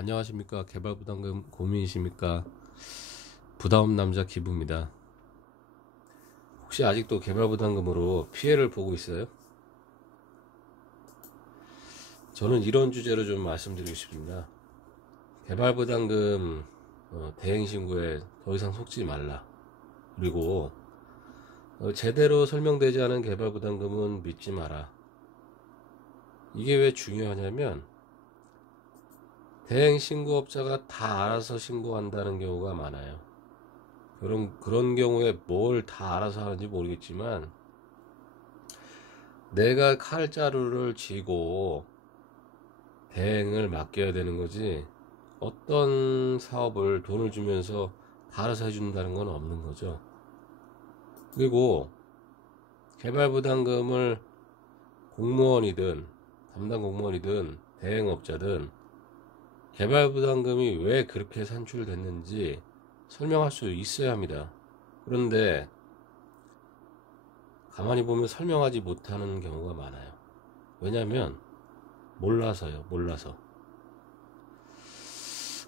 안녕하십니까. 개발부담금 고민이십니까? 부담 남자 기부입니다. 혹시 아직도 개발부담금으로 피해를 보고 있어요? 저는 이런 주제로 좀 말씀드리고 싶습니다. 개발부담금 대행신고에 더 이상 속지 말라. 그리고 제대로 설명되지 않은 개발부담금은 믿지 마라. 이게 왜 중요하냐면 대행신고업자가 다 알아서 신고한다는 경우가 많아요. 그런 경우에 뭘 다 알아서 하는지 모르겠지만 내가 칼자루를 쥐고 대행을 맡겨야 되는 거지, 어떤 사업을 돈을 주면서 다 알아서 해준다는 건 없는 거죠. 그리고 개발부담금을 공무원이든 담당 공무원이든 대행업자든 개발부담금이 왜 그렇게 산출됐는지 설명할 수 있어야 합니다. 그런데 가만히 보면 설명하지 못하는 경우가 많아요. 왜냐면 몰라서요. 몰라서.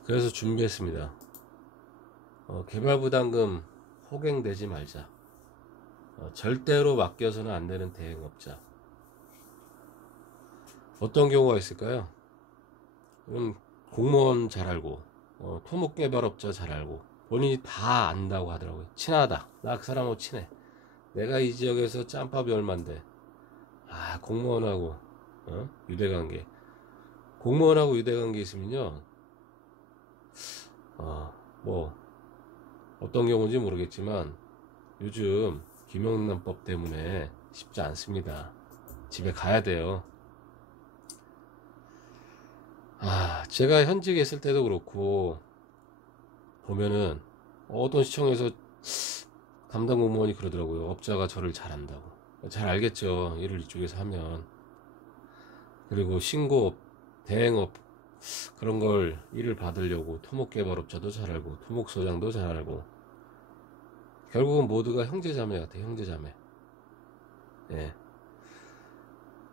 그래서 준비했습니다. 개발부담금 호갱되지 말자. 절대로 맡겨서는 안 되는 대행업자. 어떤 경우가 있을까요? 공무원 잘 알고, 토목개발업자 잘 알고, 본인이 다 안다고 하더라고요. 친하다. 나 그 사람하고 친해. 내가 이 지역에서 짬밥이 얼만데. 공무원하고 유대관계. 공무원하고 유대관계 있으면요, 뭐 어떤 경우인지 모르겠지만 요즘 김영란법 때문에 쉽지 않습니다. 집에 가야 돼요. 제가 현직에 있을 때도 그렇고 보면은 어떤 시청에서 담당 공무원이 그러더라고요. 업자가 저를 잘 안다고. 잘 알겠죠. 일을 이쪽에서 하면. 그리고 신고업, 대행업, 그런 걸 일을 받으려고 토목개발업자도 잘 알고 토목소장도 잘 알고, 결국은 모두가 형제자매 같아. 형제자매. 예.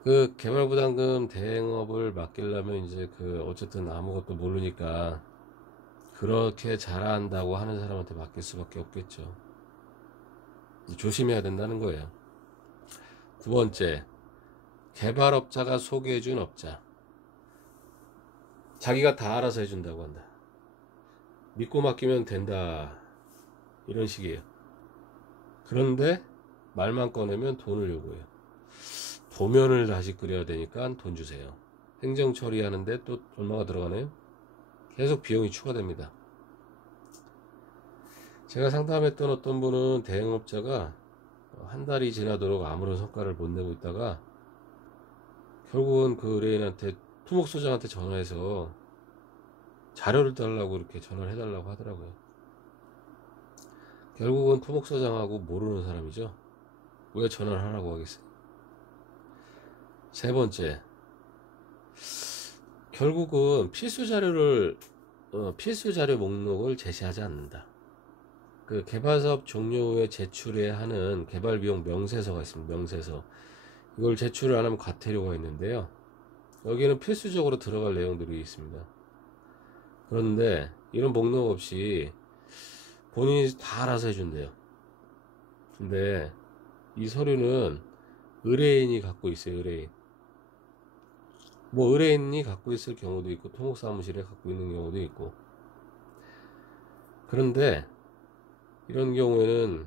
그 개발부담금 대행업을 맡기려면 이제 어쨌든 아무것도 모르니까 그렇게 잘한다고 하는 사람한테 맡길 수밖에 없겠죠. 조심해야 된다는 거예요. 두 번째, 개발업자가 소개해준 업자. 자기가 다 알아서 해준다고 한다. 믿고 맡기면 된다. 이런 식이에요. 그런데 말만 꺼내면 돈을 요구해요. 도면을 다시 그려야 되니까 돈 주세요. 행정 처리하는데 또 얼마가 들어가네요? 계속 비용이 추가됩니다. 제가 상담했던 어떤 분은 대행업자가 한 달이 지나도록 아무런 성과를 못 내고 있다가 결국은 그 의뢰인한테, 토목소장한테 전화해서 자료를 달라고 이렇게 전화를 해달라고 하더라고요. 결국은 토목소장하고 모르는 사람이죠. 왜 전화를 하라고 하겠어요. 세 번째, 결국은 필수 자료 목록을 제시하지 않는다. 그 개발사업 종료 후에 제출해야 하는 개발비용 명세서가 있습니다. 명세서. 이걸 제출을 안 하면 과태료가 있는데요. 여기는 필수적으로 들어갈 내용들이 있습니다. 그런데 이런 목록 없이 본인이 다 알아서 해준대요. 근데 이 서류는 의뢰인이 갖고 있어요. 의뢰인. 뭐 의뢰인이 갖고 있을 경우도 있고 토목사무실에 갖고 있는 경우도 있고. 그런데 이런 경우에는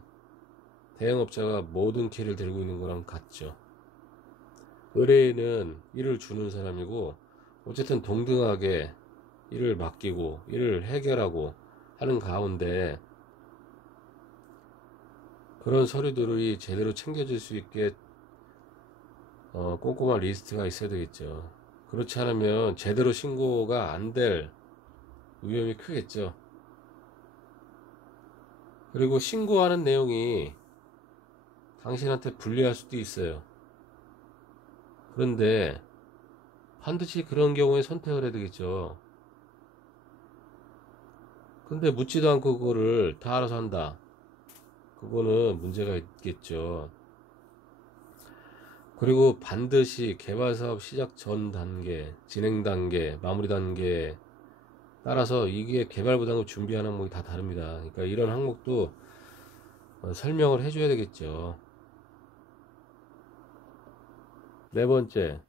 대행업자가 모든 키를 들고 있는 거랑 같죠. 의뢰인은 일을 주는 사람이고 어쨌든 동등하게 일을 맡기고 일을 해결하고 하는 가운데 그런 서류들이 제대로 챙겨질 수 있게 꼼꼼한 리스트가 있어야 되겠죠. 그렇지 않으면 제대로 신고가 안 될 위험이 크겠죠. 그리고 신고하는 내용이 당신한테 불리할 수도 있어요. 그런데 반드시 그런 경우에 선택을 해야 되겠죠. 근데 묻지도 않고 그거를 다 알아서 한다. 그거는 문제가 있겠죠. 그리고 반드시 개발사업 시작 전 단계, 진행 단계, 마무리 단계 따라서 이게 개발부담금 준비하는 항목이 다 다릅니다. 그러니까 이런 항목도 설명을 해줘야 되겠죠. 네 번째,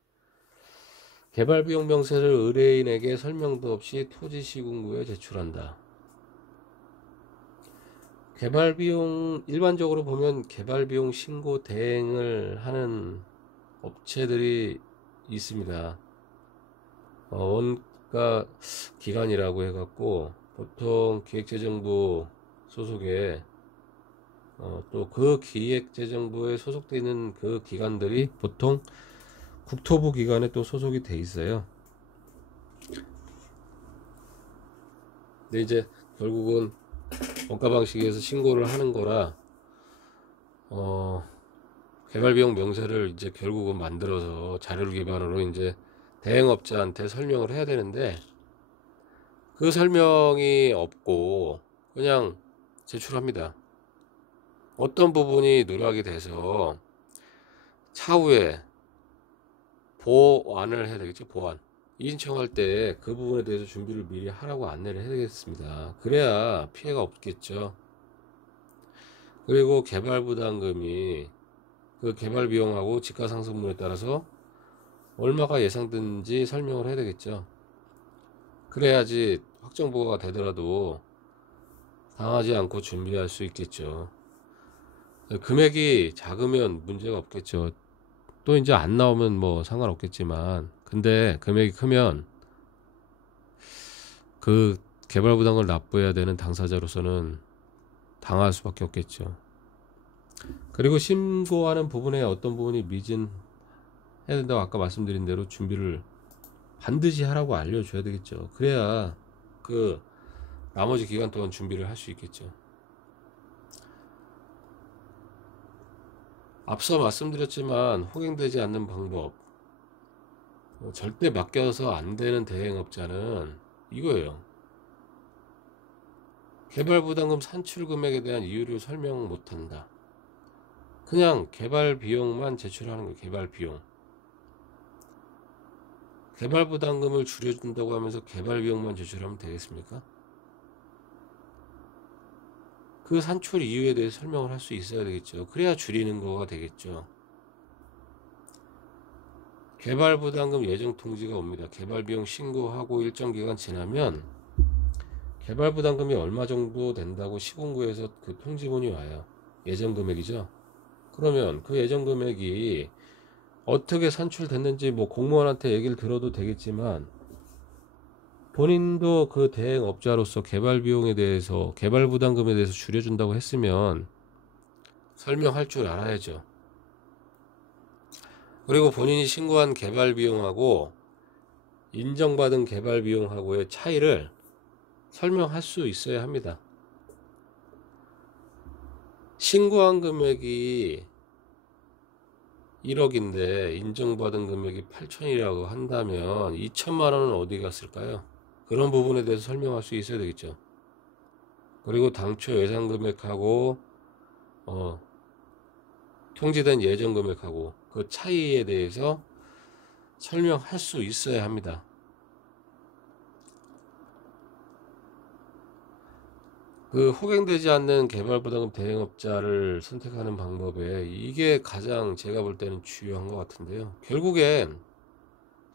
개발비용 명세를 의뢰인에게 설명도 없이 토지시군구에 제출한다. 개발비용, 일반적으로 보면 개발비용 신고 대행을 하는 업체들이 있습니다. 원가 기관이라고 해갖고 보통 기획재정부 소속에 또 그 기획재정부에 소속되어 있는 그 기관들이 보통 국토부 기관에 또 소속이 돼 있어요. 근데 이제 결국은 원가 방식에서 신고를 하는 거라 개발비용 명세를 이제 결국은 만들어서 자료를 기반으로 이제 대행업자한테 설명을 해야 되는데 그 설명이 없고 그냥 제출합니다. 어떤 부분이 누락이 돼서 차후에 보완을 해야 되겠죠. 보완 이인청할 때 그 부분에 대해서 준비를 미리 하라고 안내를 해야 되겠습니다. 그래야 피해가 없겠죠. 그리고 개발부담금이 그 개발비용하고 지가상승분에 따라서 얼마가 예상되는지 설명을 해야 되겠죠. 그래야지 확정부과가 되더라도 당하지 않고 준비할 수 있겠죠. 금액이 작으면 문제가 없겠죠. 또 이제 안 나오면 뭐 상관없겠지만, 근데 금액이 크면 그 개발부담금을 납부해야 되는 당사자로서는 당할 수밖에 없겠죠. 그리고 신고하는 부분에 어떤 부분이 미진해야 된다고 아까 말씀드린 대로 준비를 반드시 하라고 알려줘야 되겠죠. 그래야 그 나머지 기간 동안 준비를 할 수 있겠죠. 앞서 말씀드렸지만 호갱되지 않는 방법, 절대 맡겨서 안 되는 대행업자는 이거예요. 개발부담금 산출 금액에 대한 이유를 설명 못한다. 그냥 개발 비용만 제출하는 거예요. 개발 비용. 개발 부담금을 줄여준다고 하면서 개발 비용만 제출하면 되겠습니까? 그 산출 이유에 대해 설명을 할 수 있어야 되겠죠. 그래야 줄이는 거가 되겠죠. 개발 부담금 예정 통지가 옵니다. 개발 비용 신고하고 일정 기간 지나면 개발 부담금이 얼마 정도 된다고 시군구에서 그 통지문이 와요. 예정 금액이죠. 그러면 그 예정 금액이 어떻게 산출됐는지 뭐 공무원한테 얘기를 들어도 되겠지만 본인도 그 대행업자로서 개발 비용에 대해서 개발 부담금에 대해서 줄여준다고 했으면 설명할 줄 알아야죠. 그리고 본인이 신고한 개발 비용하고 인정받은 개발 비용하고의 차이를 설명할 수 있어야 합니다. 신고한 금액이 1억인데 인정받은 금액이 8천이라고 한다면 2천만 원은 어디 갔을까요? 그런 부분에 대해서 설명할 수 있어야 되겠죠. 그리고 당초 예상 금액하고 통지된 예정 금액하고 그 차이에 대해서 설명할 수 있어야 합니다. 그 호갱되지 않는 개발부담금 대행업자를 선택하는 방법에 이게 가장 제가 볼 때는 중요한 것 같은데요. 결국엔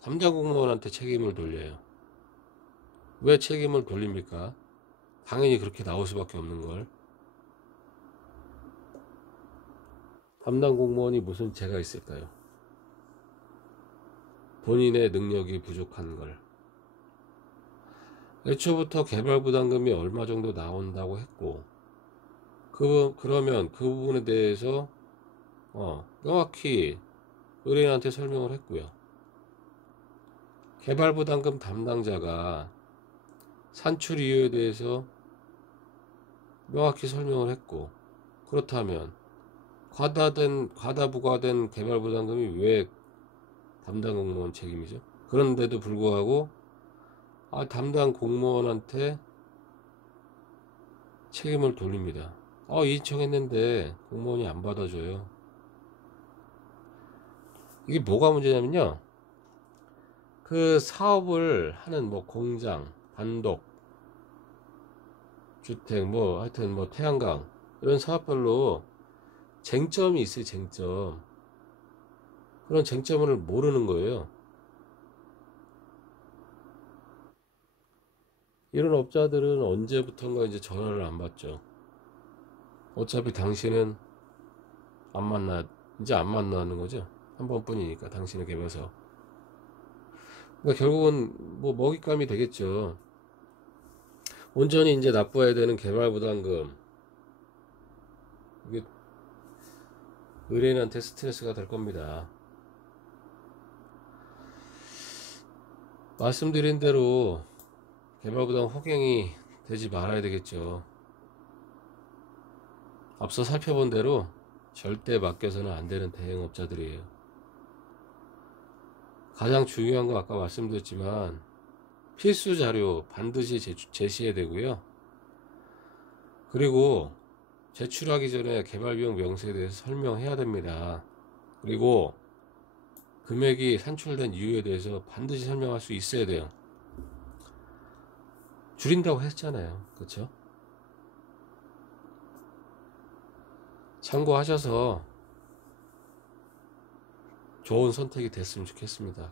담당 공무원한테 책임을 돌려요. 왜 책임을 돌립니까? 당연히 그렇게 나올 수밖에 없는 걸. 담당 공무원이 무슨 죄가 있을까요? 본인의 능력이 부족한 걸. 애초부터 개발부담금이 얼마 정도 나온다고 했고 그러면 그 부분에 대해서 명확히 의뢰인한테 설명을 했고요. 개발부담금 담당자가 산출 이유에 대해서 명확히 설명을 했고 그렇다면 과다 부과된 개발부담금이 왜 담당 공무원 책임이죠? 그런데도 불구하고 담당 공무원한테 책임을 돌립니다. 인청했는데 공무원이 안 받아줘요. 이게 뭐가 문제냐면요. 그 사업을 하는 뭐 공장, 단독, 주택, 뭐 하여튼 뭐 태양광 이런 사업별로 쟁점이 있어요. 쟁점. 그런 쟁점을 모르는 거예요. 이런 업자들은 언제부턴가 이제 전화를 안 받죠. 어차피 당신은 안 만나, 이제 안 만나는 거죠. 한 번뿐이니까 당신의 개발사업. 그러니까 결국은 뭐 먹잇감이 되겠죠. 온전히 이제 납부해야 되는 개발부담금. 이게 의뢰인한테 스트레스가 될 겁니다. 말씀드린 대로 개발부담 호갱이 되지 말아야 되겠죠. 앞서 살펴본 대로 절대 맡겨서는 안 되는 대행업자들이에요. 가장 중요한 거 아까 말씀드렸지만 필수 자료 반드시 제시해야 되고요. 그리고 제출하기 전에 개발비용 명세에 대해서 설명해야 됩니다. 그리고 금액이 산출된 이유에 대해서 반드시 설명할 수 있어야 돼요. 줄인다고 했잖아요. 그렇죠? 참고하셔서 좋은 선택이 됐으면 좋겠습니다.